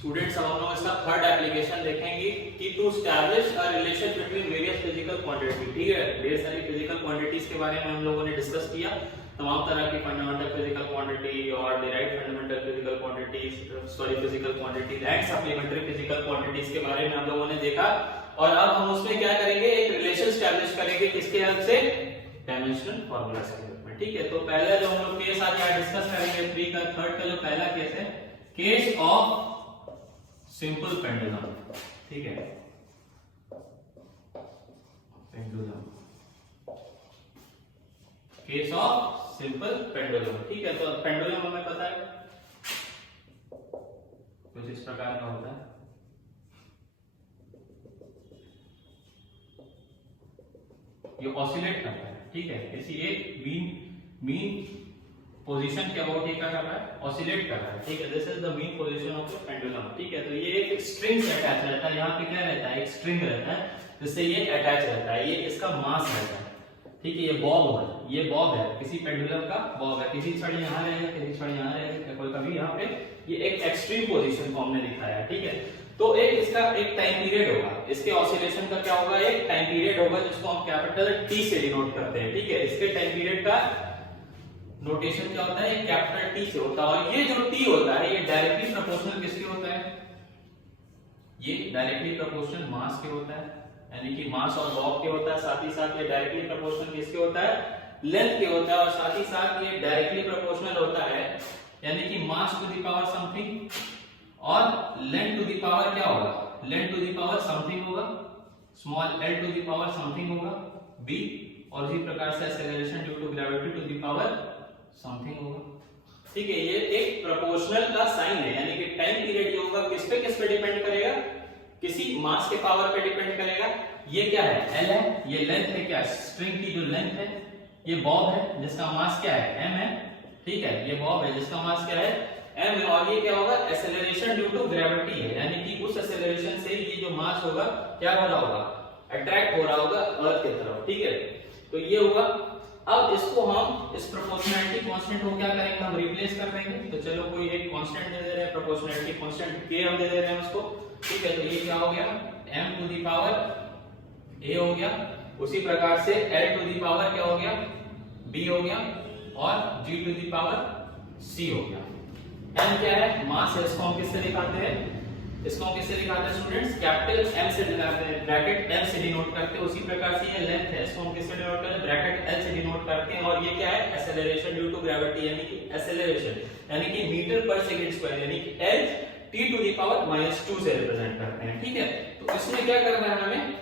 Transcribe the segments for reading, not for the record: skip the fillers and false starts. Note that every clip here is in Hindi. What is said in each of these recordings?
स्टूडेंट्स अब हम लोग इसका थर्ड एप्लीकेशन देखेंगे कि to establish a relation between various physical quantity. ठीक है, ढेर सारी फिजिकल क्वांटिटीज के बारे में हम लोगों ने डिस्कस किया, तमाम तरह की फंडामेंटल फिजिकल क्वांटिटी और derived fundamental physical quantities, physical quantities and supplementary physical quantities के बारे में हम लोगों ने देखा। और अब हम उसमें क्या करेंगे, एक रिलेशन एस्टैब्लिश करेंगे, किसके हेल्प से, डायमेंशनल फार्मूलाज के हेल्प में। ठीक है, तो पहला जो हम लोग केस आज डिस्कस करेंगे 3 का थर्ड का जो पहला केस है, केस ऑफ सिंपल पेंडुलम। ठीक है, pendulum, case of simple pendulum. ठीक है, तो पेंडुलम हमें पता है कुछ इस प्रकार का होता है। ये ऑसिलेट करता है। ठीक है, किसी एक मीन पोजीशन के अबाउट ये क्या कर रहा है, ऑसिलेट कर रहा है। ठीक है, this is the mean position of the pendulum. ठीक है, तो ये एक स्ट्रिंग से अटैच रहता है। यहाँ पे क्या रहता है, एक स्ट्रिंग रहता है जिससे ये अटैच रहता है। ये इसका मास रहता है। ठीक है, ये बॉब है, ये बॉब है, किसी पेंडुलम का बॉब है। किसी क्षण यहाँ रहेगा, किसी क्षण यहाँ रहेगा, कोई कभी यहाँ पे। ये एक एक्सट्रीम पोजीशन को हमने दिखाया है। ठीक है, तो एक इसका एक टाइम पीरियड होगा, इसके ऑसिलेशन का क्या होगा, एक टाइम पीरियड होगा जिसको हम कैपिटल टी से डिनोट करते हैं। ठीक है, इसके टाइम पीरियड का नोटेशन क्या होता है, कैपिटल टी से होता है। और ये जो टी होता है, ये डायरेक्टली प्रोपोर्शनल किसके होता है, ये डायरेक्टली प्रोपोर्शनल मास के होता है, यानी कि मास और बॉब के होता है। साथ ही साथ ये डायरेक्टली प्रोपोर्शनल किसके होता है, लेंथ के होता है। और साथ ही साथ ये डायरेक्टली प्रोपोर्शनल होता है, यानी कि mass to the power something और लेंथ टू द पावर क्या होगा, length to the power something होगा, small L to the power something होगा बी, और इसी प्रकार से acceleration due to gravity to the power something होगा। ठीक है, ये एक प्रोपोर्शनल का साइन है, यानी कि टाइम पीरियड जो होगा किस पे डिपेंड करेगा, किसी मास के पावर पे डिपेंड करेगा। ये क्या है, एल है, ये लेंथ है, क्या स्ट्रिंग की जो लेंथ है। ये बॉब है जिसका मास क्या है, एम है। ठीक है, ये बॉब है जिसका मास क्या है, एम है। और ये क्या होगा, एक्सेलरेशन ड्यू टू ग्रेविटी है, यानी कि उस एक्सेलरेशन से ये जो मास होगा क्या हो रहा होगा, अट्रैक्ट हो रहा होगा अर्थ की तरफ। ठीक है, तो ये हुआ। अब इसको हम इस प्रोपोर्शनैलिटी कांस्टेंट को क्या करेंगे, हम रिप्लेस कर देंगे। तो चलो कोई एक कांस्टेंट दे दे रहे हैं, प्रोपोर्शनैलिटी कांस्टेंट के हम दे दे रहे हैं उसको। ठीक है, तो ये क्या हो गया, m to the power a हो गया। उसी प्रकार से l टू द पावर क्या हो गया, b हो गया, और g to the power c हो गया। m क्या है, मास है, इसको हम किससे दिखाते हैं, इसको हम किससे दिखाते हैं स्टूडेंट्स, कैपिटल M से दिखाते हैं, ब्रैकेट M से डिनोट करते हैं। उसी प्रकार से ये लेंथ है, इसको हम किससे डिनोट करते हैं, ब्रैकेट L से डिनोट करते हैं। और ये क्या है, एक्सेलरेशन ड्यू टू ग्रेविटी, यानी कि एक्सेलरेशन, यानी कि मीटर पर सेकंड स्क्वायर, यानी कि L t to the power -2 से रिप्रेजेंट करते हैं। ठीक है, तो इसमें क्या करना है हमें,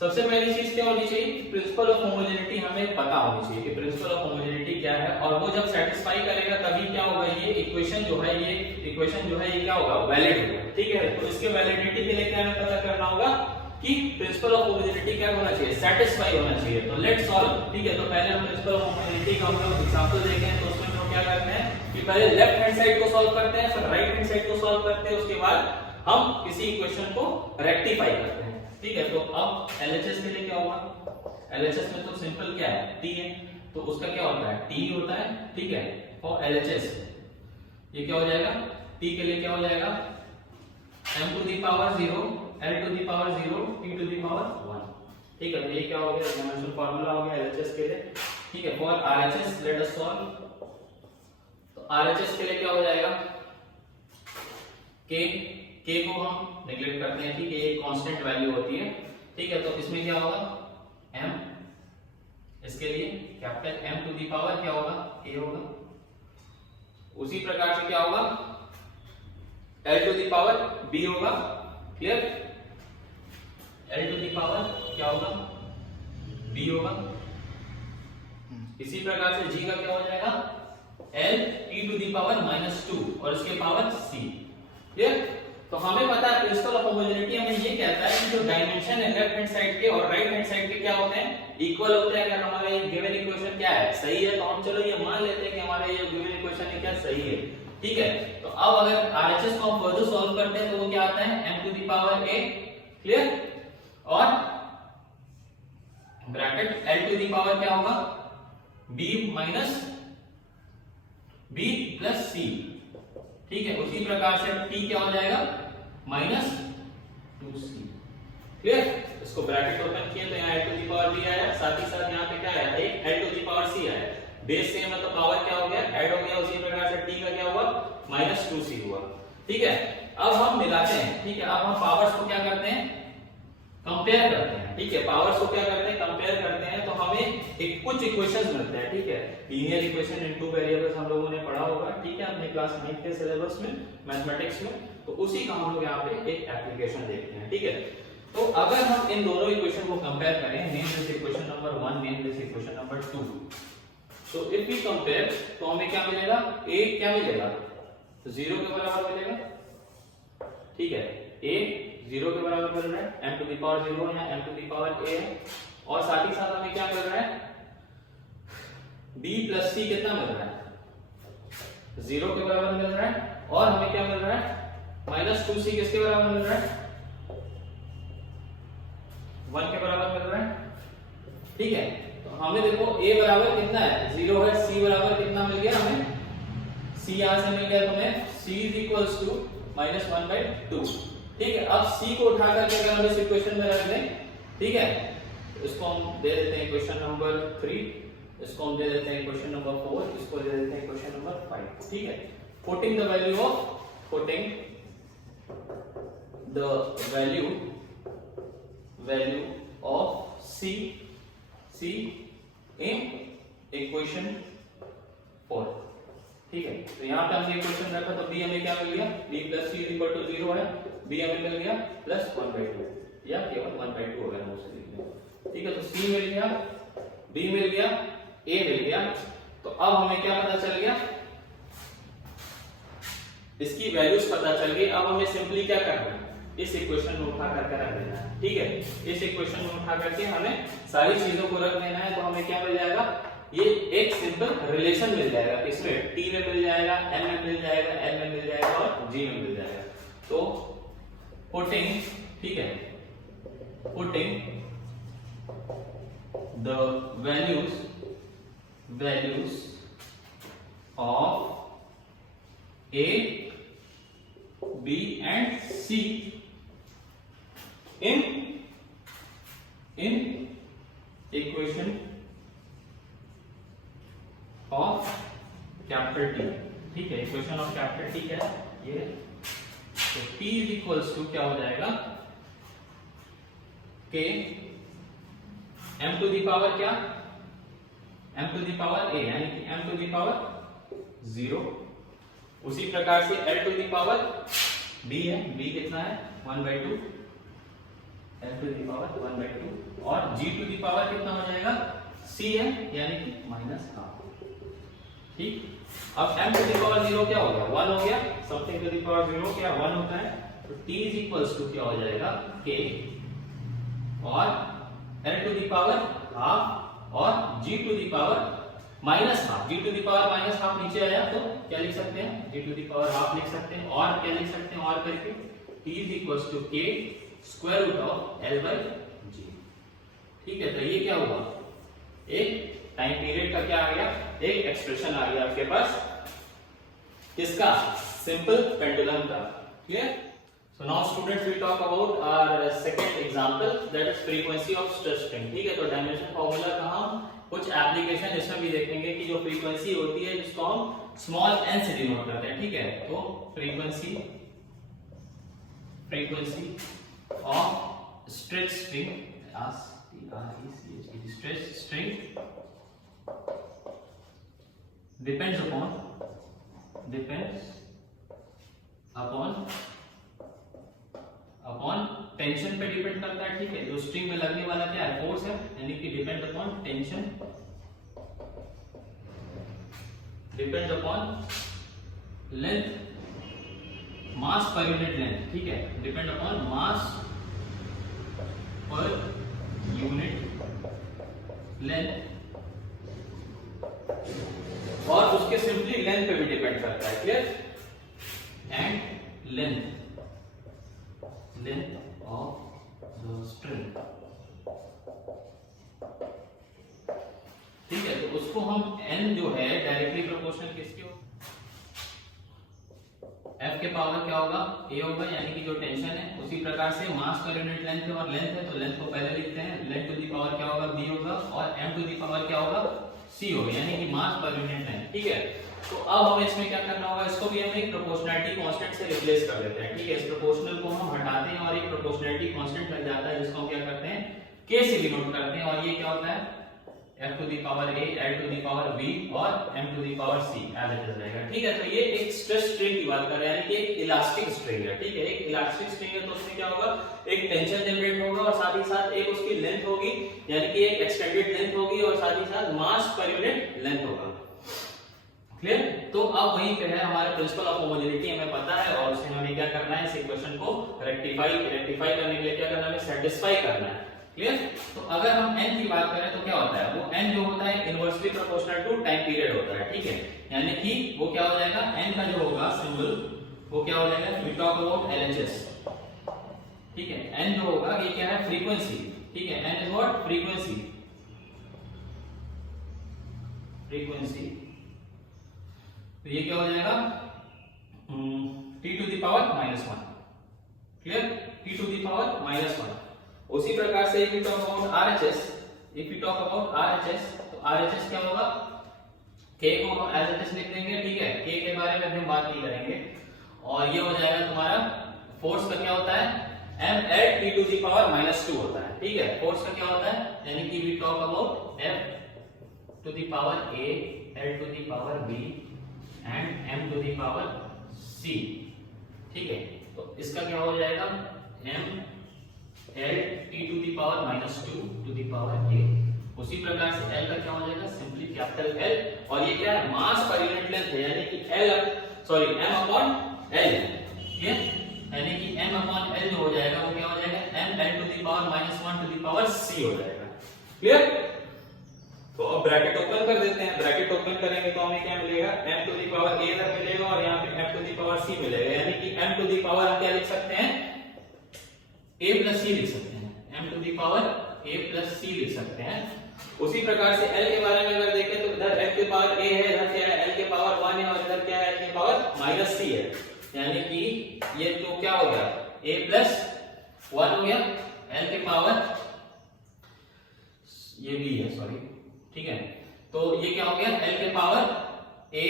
सबसे पहली चीज क्या होनी चाहिए, प्रिंसिपल ऑफ होमोजेनिटी हमें पता होनी चाहिए कि प्रिंसिपल ऑफ होमोजेनिटी क्या है। और वो जब सेटिस्फाई करेगा तभी क्या होगा, ये इक्वेशन जो है, ये इक्वेशन जो है ये क्या होगा, वैलिड होगा। ठीक है, तो इसके वैलिडिटी के लिए क्या हमें पता करना होगा कि प्रिंसिपल ऑफ होमोजेनिटी क्या होना चाहिए, सेटिस्फाई होना चाहिए। तो लेट्स सॉल्व। ठीक है, तो पहले हम प्रिंसिपल ऑफ होमोजेनिटी का हम लोग एग्जांपल देखें। तो उसमें हम क्या करते हैं कि पहले लेफ्ट हैंड साइड को सॉल्व करते हैं, फिर राइट हैंड साइड को सॉल्व करते हैं, उसके बाद हम किसी इक्वेशन को रेक्टिफाई करते हैं। ठीक है, तो अब LHS के लिए क्या होगा, LHS में तो सिंपल क्या है, T है, तो उसका क्या होता है, T होता है। ठीक है, और LHS ये क्या हो जाएगा, T के लिए क्या हो जाएगा, m to the power 0, L to the power 0, T to the power 1। ठीक है, तो ये क्या हो गया, डायमेंशनल फार्मूला हो गया LHS के लिए। ठीक है, for RHS let us solve. तो RHS के लिए क्या हो जाएगा, K को हम नेग्लेक्ट करते हैं। ठीक है, ये कांस्टेंट वैल्यू होती है। ठीक है, तो इसमें क्या होगा, m, इसके लिए capital M to the power क्या होगा, a होगा। उसी प्रकार से क्या होगा, L to the power b होगा। Clear, L to the power क्या होगा, b होगा। इसी प्रकार से g का क्या हो जाएगा, L t to the power -2 और इसके पावर c। क्लियर, तो हमें पता है प्रिंसिपल ऑफ होमोजेनिटी हमें ये कहता है कि जो डायमेंशन है लेफ्ट हैंड साइड के और राइट हैंड साइड के क्या होते हैं, इक्वल होते हैं। अगर हमारा ये गिवन इक्वेशन क्या है, सही है, तो हम चलो ये मान लेते हैं कि हमारा ये गिवन इक्वेशन है क्या, सही है। ठीक है, तो अब अगर RHS को हम फर्दर सॉल्व करते हैं तो वो क्या आता है, m to the power a। Clear, और bracket L to the power क्या होगा, b प्लस c। ठीक है, उसी प्रकार से T क्या हो जाएगा, माइनस 2c। क्लियर? इसको ब्रैकेट ओपन किया तो यहाँ l to the power b आया, साथ ही साथ यहाँ पे क्या आया, एक l to the power c आया। बेस सेम है तो पावर क्या हो गया, ऐड हो गया। उसी प्रकार से t का क्या हुआ, माइनस 2c हुआ। ठीक है, अब हम मिलाते हैं। ठीक है, अब हम पावर्स को क्या करते हैं, कंपेयर करते हैं। ठीक है, पावर्स को क्या करते हैं, कंपेयर करते हैं। तो हमें एक कुछ इक्वेशंस मिलते हैं। ठीक है, linear equation in two variables हम लोगों ने पढ़ा होगा। ठीक है, अपने क्लास 9 के सिलेबस में मैथमेटिक्स में, तो उसी का हम लोग यहाँ पे एक एप्लीकेशन देखते हैं। ठीक है, तो अगर हम इन दोनों इक्वेशन को कंपेयर करें, name this equation number 1, name this equation number 2, so if we compare तो हमें क्या मिलेगा, a क्या मिलेगा, 0 के बराबर मिलेगा। ठीक है, a 0 के बराबर मिल रहा है, m टू द पावर 0 या m to the power a है। और साथ ही साथ हमें क्या मिल रहा है, b प्लस c कितना मिल रहा है, 0 के बराबर मिल रहा है। और हमें क्या मिल रहा है, माइनस 2c किसके बराबर मिल रहा है, 1 के बराबर मिल रहा है। ठीक है, तो हमें देखो a बराबर कितना है, 0 है, c बराबर कितना मिल गया हमें, c यहां से मिल गया तुम्हें, c is equals to minus 1/2। ठीक है, अब c को उठा करके अगर हम इस इक्वेशन में रख दें, ठीक है, तो इसको हम दे देते हैं इक्वेशन नंबर 3, इसको हम दे देते हैं इक्वेशन नंबर 4, इसको दे देते हैं इक्वेशन नंबर 5। ठीक है, putting the value of c in equation 4। ठीक है, तो यहाँ पे हमने इक्वेशन रखा तो b हमें क्या मिल गया, b plus c equal to 0 है, b हमें मिल गया प्लस 1/2 या केवल 1/2 अगर हम उसे लिख लें। ठीक है, तो c मिल गया, b मिल गया, a मिल गया। तो अब हमें क्या पता चल गया, इसकी वैल्यूज पता चल गई। अब हमें सिंपली क्या करना है, इस इक्वेशन में उठा करके रख देना है। ठीक है, इस इक्वेशन में उठा करके हमें सारी चीजों को रख देना है। तो हमें क्या मिल जाएगा, ये एक सिंपल रिलेशन मिल जाएगा, इसमें t में मिल जाएगा, n में मिल जाएगा, n में मिल जाएगा और g में मिल जाएगा। तो पुटिंग, ठीक है, putting the values of a, b and c in equation of capital T। ठीक है, इक्वेशन ऑफ कैपिटल T क्या है ये, तो T इज इक्वल्स टू क्या हो जाएगा, K m to the power क्या, m to the power a, यानी कि m टू दी पावर 0। उसी प्रकार से l to the power b है, b कितना है 1/2, l टू दी पावर 1/2। और g टू दी पावर कितना हो जाएगा, c है, यानी कि -1/2। ठीक, अब m टू द पावर 0 क्या हो गया, 1 हो गया, समथिंग टू द पावर 0 क्या 1 होता है। तो t इज इक्वल्स टू क्या हो जाएगा, k और l to the power half और g to the power -1/2। g to the power -1/2 नीचे आया तो क्या लिख सकते हैं, g to the power half लिख सकते हैं। और क्या लिख सकते हैं, और करके t is equals to k square root of l/g। ठीक है, तो ये क्या हुआ, एक टाइम पीरियड का क्या आ गया, एक एक्सप्रेशन आ गया आपके पास, किसका, सिंपल पेंडुलम का। Clear? So now students we talk about our second example, that is frequency of stress string. ठीक है, तो डायमेंशन फार्मूला का हम कुछ एप्लीकेशन इसमें भी देखेंगे कि जो फ्रीक्वेंसी होती है जिसको हम स्मॉल n से डिनोट करते हैं। ठीक है, तो frequency of stress string, stress string depends upon tension पे डिपेंड करता है। ठीक है, जो स्ट्रिंग में लगने वाला क्या है, फोर्स है, यानी कि depend upon tension, depend upon length, mass per unit length. ठीक है, depend upon mass per unit length, और उसके सिंपली लेंथ पे भी डिपेंड करता है। Clear? And length of the string. ठीक है, तो उसको हम n जो है डायरेक्टली प्रोपोर्शनल किसके, F के पावर क्या होगा A होगा, यानी कि जो टेंशन है। उसी प्रकार से मास पर यूनिट लेंथ है और लेंथ है तो लेंथ को पहले लिखते हैं, लेंथ टू दी पावर क्या होगा B होगा और m टू दी पावर क्या होगा C होगा, यानी कि मास पर यूनिट लेंथ। ठीक है, तो अब हमें इसमें क्या करना होगा, इसको भी हम एक प्रोपोर्शनैलिटी कांस्टेंट से रिप्लेस कर देते हैं। ठीक है, इस प्रोपोर्शनल को हम हटाते हैं और एक प्रोपोर्शनैलिटी कांस्टेंट लग जाता है जिसको हम क्या करते हैं K से डिनोट करते हैं, और ये क्या होता है F to the power A, L to the power B और M to the power C as it is रहेगा। ठीक है, तो ये एक स्ट्रेस स्ट्रिंग की बात कर रहे हैं, यानी कि एक इलास्टिक स्ट्रिंग है। ठीक है, एक इलास्टिक स्ट्रिंग है तो उसमें क्या होगा, एक टेंशन जनरेट होगा और साथ ही साथ एक उसकी लेंथ होगी, यानी कि एक एक्सटेंडेड लेंथ होगी और साथ ही साथ मास पर यूनिट लेंथ होगा। क्लियर? तो अब वहीं पे है हमारा प्रिंसिपल ऑफ होमोजेनिटी, हमें पता है और उससे हमें क्या करना है, इस इक्वेशन को रेक्टिफाई करने के लिए क्या करना है, हमें सेटिस्फाई करना है। क्लियर? तो अगर हम n की बात करें तो क्या होता है, वो n जो होता है inversely proportional to time period होता है। ठीक है, यानी कि वो क्या हो जाएगा, n का जो होगा सिंबल वो क्या हो जाएगा, वी टॉक अबाउट LHS। ठीक है, n जो होगा ये क्या है, फ्रीक्वेंसी। ठीक है, n इज व्हाट, फ्रीक्वेंसी। तो ये क्या हो जाएगा, t to the power -1। Clear, t to the power -1। उसी प्रकार से if we talk about RHS, तो RHS क्या होगा, K को हम एज इट इज लिख देंगे। ठीक है, K के बारे में हम बात नहीं करेंगे, और ये हो जाएगा तुम्हारा फोर्स का क्या होता है, mL t to the power -2 होता है। ठीक है, फोर्स का क्या होता है, यानी कि we talk about F to the power A, L to the power B and M to the power C। ठीक है, तो इसका क्या हो जाएगा, m L t to the power -2 to the power A। उसी प्रकार से L का क्या हो जाएगा, सिंपली कैपिटल L, और ये क्या है, मास पर यूनिट लेंथ है, यानी कि m अपॉन L। ये यानी कि m अपॉन L जो हो जाएगा वो क्या हो जाएगा, m L to the power -1 to the power C हो जाएगा। क्लियर? तो अब ब्रैकेट ओपन कर देते हैं, ब्रैकेट ओपन करेंगे तो हमें क्या मिलेगा, m to the power A इधर मिलेगा और यहाँ पे m to the power C मिलेगा, यानी कि m टू दी पावर हम क्या लिख सकते हैं, a प्लस c लिख सकते हैं, m to the power a plus c लिख सकते हैं। उसी प्रकार से l के बारे में अगर देखें तो इधर l के पावर a है, इधर क्या है l के पावर 1 है और इधर क्या है l के पावर -c है, यानी कि ये तो क्या हो गया, a प्लस 1 हो गया, l के पावर ये b है, सॉरी। ठीक है, तो ये क्या हो गया, l के पावर a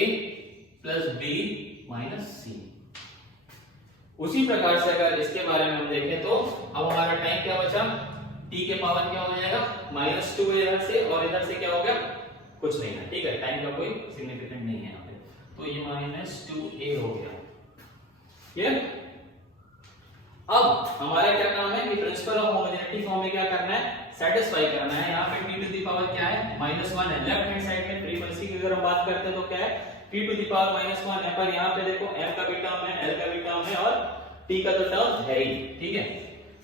प्लस b माइनस c। उसी प्रकार से अगर इसके बारे में हम देखें तो अब हमारा टाइम क्या बचा, t के पावर क्या हो जाएगा, -2 इधर से और इधर से क्या हो गया, कुछ नहीं है। ठीक है, टाइम का कोई सिग्निफिकेंट नहीं है यहाँ पे, तो ये -2a हो गया। क्लियर? अब हमारा क्या काम है कि प्रिंसिपल ऑफ होमोजेनिटी को हमें क्या करना है, सेटिस्फाई करना है। यहाँ पे t टू दी पावर क्या है, -1 है। लेफ्ट हैंड साइड में फ्रीक्वेंसी की अगर हम बात करते हैं तो क्या है, t टू दी पावर -1 है, पर यहाँ पे देखो m का भी टर्म है, l का भी टर्म है और t का तो टर्म है ही। ठीक है,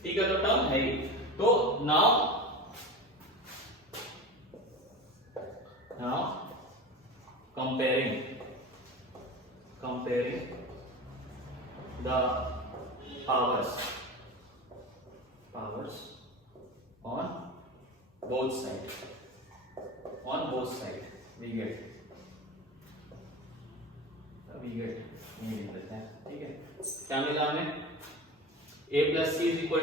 t का तो टर्म है ही। तो now comparing the powers on both sides we get ये लिख लेते हैं। ठीक है, क्या मिला हमें, a plus c is equal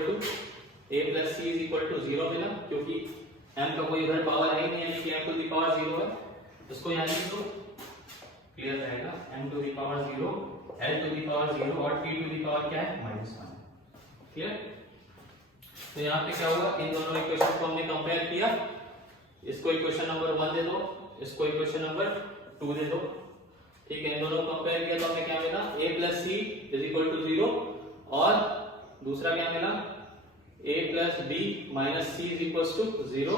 to 0 मिला, क्योंकि m का कोई इधर पावर है ही नहीं, यानी कि m टू दी पावर 0 है, इसको यहाँ लिख दो, क्लियर रहेगा। m to the power 0, l to the power 0 और t टू दी पावर क्या है, -1। क्लियर? तो यहाँ पे क्या होगा, इन दोनों इक्वेशन को हमने कंपेयर किया, इसको इक्वेशन नंबर 1 दे दो, इसको इक्वेशन नंबर 2 दे दो। ठीक है, इन दोनों को कंपेयर किया तो हमें क्या मिला, a plus c is equal to 0 और दूसरा क्या मिला, a प्लस b minus c is equal to 0।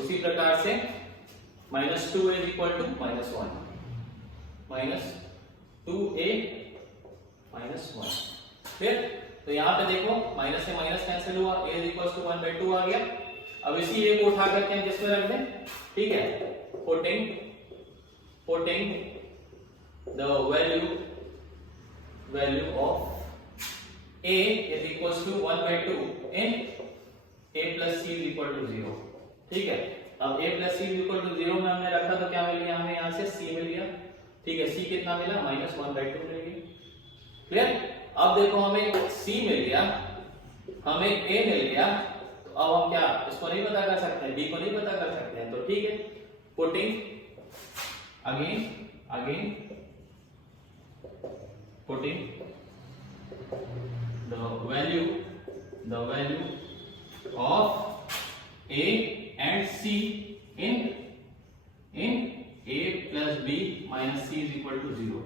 उसी प्रकार से -2 इज इक्वल टू -1, -2a -1। फिर तो यहाँ पे देखो माइनस से माइनस कैंसिल हुआ, a इज इक्वल टू 1/2 आ गया। अब इसी a को उठा करके हम किसमें रख दें, ठीक है, putting the value of a is equals to 1/2 in a plus c is equal to 0। ठीक है, अब a plus c is equal to 0 में हमने रखा तो क्या मिल गया हमें, यहाँ से c मिल गया। ठीक है, c कितना मिला, -1/2 मिल गया। क्लियर? अब देखो हमें C मिल गया, हमें A मिल गया, तो अब हम क्या इसको नहीं पता कर सकते हैं, B को नहीं पता कर सकते हैं, तो ठीक है, putting again putting the value of A and C in A plus B minus C is equal to 0,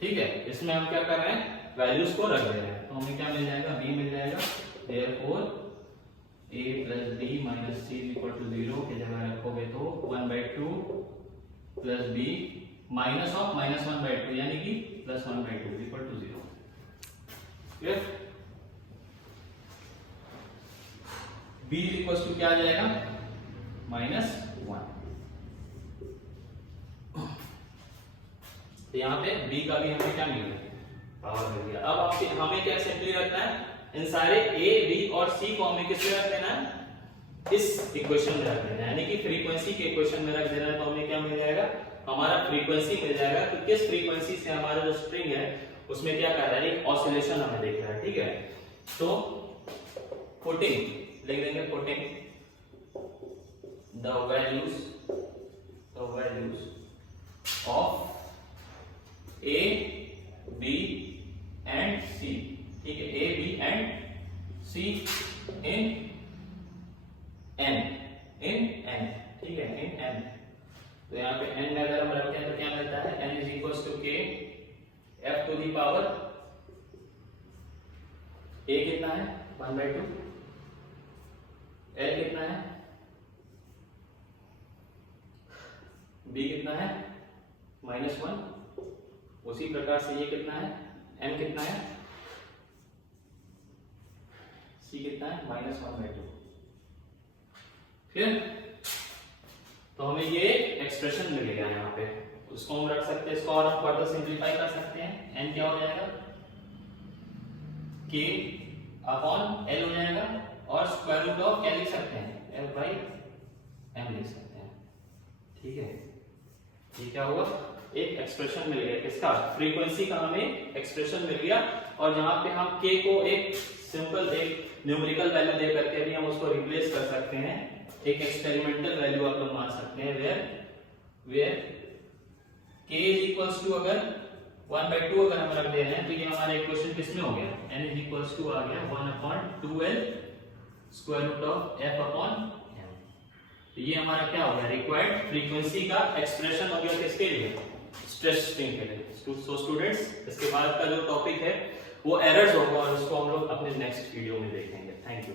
ठीक है? इसमें हम क्या कर रहे हैं, वैल्यूज को रख दे रहे हैं, तो हमें क्या मिल जाएगा, B मिल जाएगा, therefore A plus B minus C is equal to 0 की जगह रखोगे तो 1/2 plus B minus of -1/2 यानी कि +1/2 is equal to 0, clear? B is equal to क्या आ जाएगा, -1, तो यहाँ पे B का भी हमें क्या मिल गया, पावर मिल गया। अब हमें क्या सिंपली रखना है, इन सारे A, B और C को हमें किसमें रख देना है, इस इक्वेशन में रख देना है, यानी कि फ्रीक्वेंसी के इक्वेशन में रख देना है, तो हमें क्या मिल जाएगा, हमारा फ्रीक्वेंसी मिल जाएगा कि किस फ्रीक्वेंसी से हमारा जो स्ट्रिंग है उसमें क्या कर रहा है, एक ऑसिलेशन हमें देख रहा है, ठीक है? तो पुटिंग लिख देंगे, putting the values of A, B and C, ठीक है, A, B and C in n, ठीक है, in n, तो यहाँ पे n में अगर हम रखते हैं तो क्या मिलता है, n is equals to k f to the power A कितना है, 1/2, L कितना है, B कितना है, -1, उसी प्रकार से ये कितना है, M कितना है, C कितना है, -1/2, क्लियर? तो हमें ये एक्सप्रेशन मिलेगा यहाँ पे, उसको हम रख सकते हैं, इसको और हम फर्दर सिंपलीफाई कर सकते हैं, n क्या हो जाएगा, k अपॉन l हो जाएगा, और स्क्वायर रूट ऑफ क्या लिख सकते हैं, l/m लिख सकते हैं, ठीक है? ये क्या हुआ, एक एक्सप्रेशन मिल गया, किसका, फ्रीक्वेंसी का हमें एक्सप्रेशन मिल गया, और जहां पे हम k को एक सिंपल एक न्यूमेरिकल वैल्यू दे करके भी हम उसको रिप्लेस कर सकते हैं, एक एक्सपेरिमेंटल वैल्यू आप लोग मान सकते हैं, where k is equals to अगर 1/2 अगर हम रख दे रहे हैं, तो ये हमारा इक्वेशन किसमें हो गया, n इज इक्वल्स टू आ गया 1/2l square root of f upon m, तो ये हमारा क्या हो गया, रिक्वायर्ड फ्रीक्वेंसी का एक्सप्रेशन हो गया, किसके लिए, स्ट्रेस स्ट्रिंग के लिए। सो स्टूडेंट्स, इसके बाद का जो टॉपिक है वो एरर्स होगा, और इसको हम लोग अपने नेक्स्ट वीडियो में देखेंगे। Thank you.